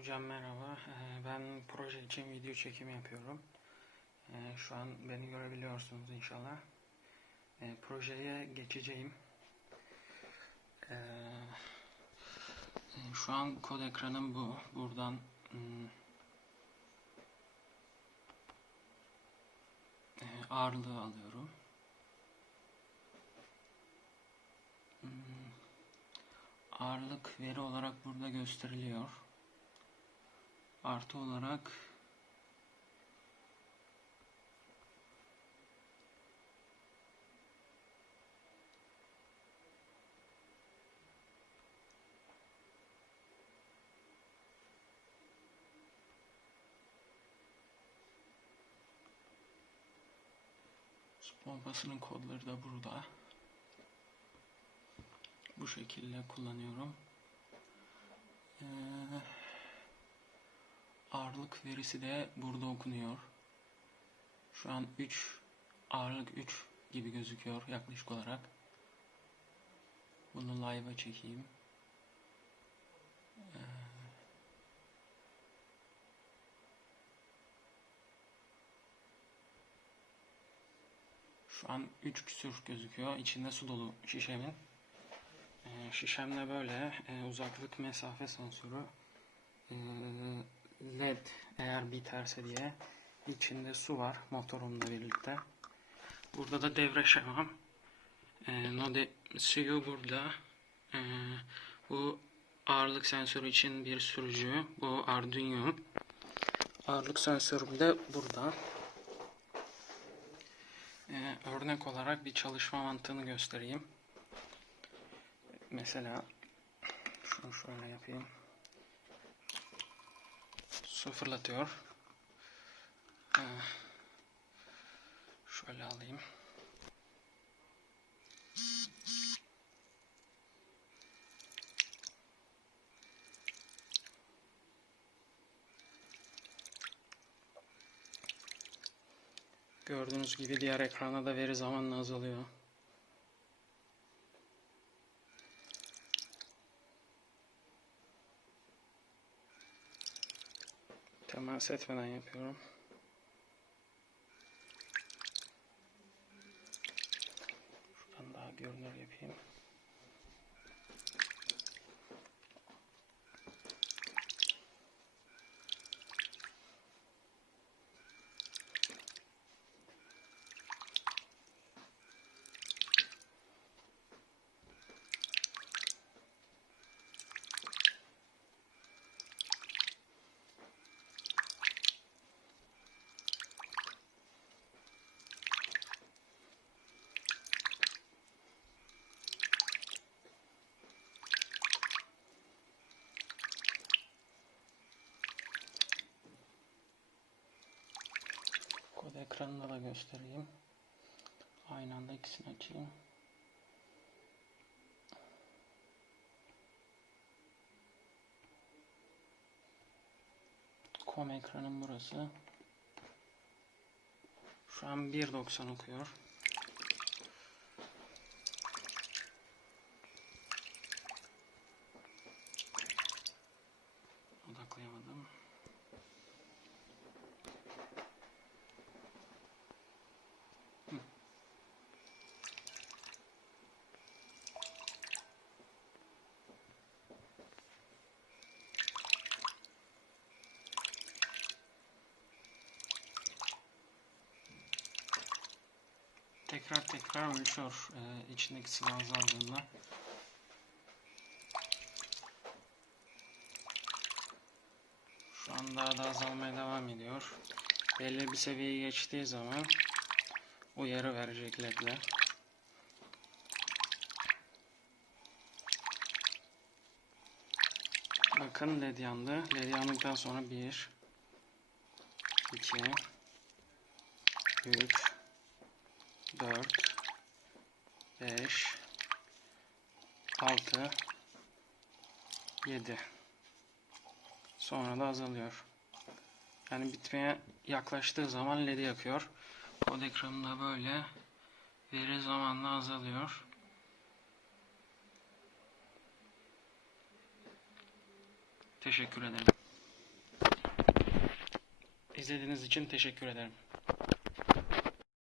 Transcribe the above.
Hocam merhaba. Ee, Ben proje için video çekimi yapıyorum. Ee, Şu an beni görebiliyorsunuz inşallah. Ee, Projeye geçeceğim. Şu an kod ekranım bu. Buradan hmm, e, ağırlığı alıyorum. Hmm, Ağırlık veri olarak burada gösteriliyor. Artı olarak pompasının kodları da burada. Bu şekilde kullanıyorum. Ee, ağırlık verisi de burada okunuyor. Şu an 3 ağırlık 3 gibi gözüküyor yaklaşık olarak. Bunu live'a çekeyim. Ee, Şu an 3 küsür gözüküyor. İçinde su dolu şişemin. Ee, şişemde böyle e, uzaklık mesafe sensörü e, led eğer biterse diye içinde su var motorumla birlikte. Burada da devre şemam. E, node suyu burada. E, bu ağırlık sensörü için bir sürücü. Bu Arduino. Ağırlık sensörüm de burada. E, örnek olarak bir çalışma mantığını göstereyim. Mesela şunu şöyle yapayım. Sıfırlatıyor. Ee, şöyle alayım. Gördüğünüz gibi diğer ekrana da veri zamanla azalıyor. Temas etmeden yapıyorum. Şuradan daha görünür yapayım. Kod ekranında da göstereyim. Aynı anda ikisini açayım. Kom ekranım burası. Şu an 1.90 okuyor. Tekrar tekrar ölçüyor e, içindeki sıvı azaldığında. Şu an daha da azalmaya devam ediyor. Belli bir seviyeyi geçtiği zaman uyarı verecek ledler. Bakın led yandı. Led yandıktan sonra 1 2 3 4 5 6 7 Sonra da azalıyor. Yani bitmeye yaklaştığı zaman ledi yakıyor. Kod ekranında böyle veri zamanla azalıyor. Teşekkür ederim. İzlediğiniz için teşekkür ederim.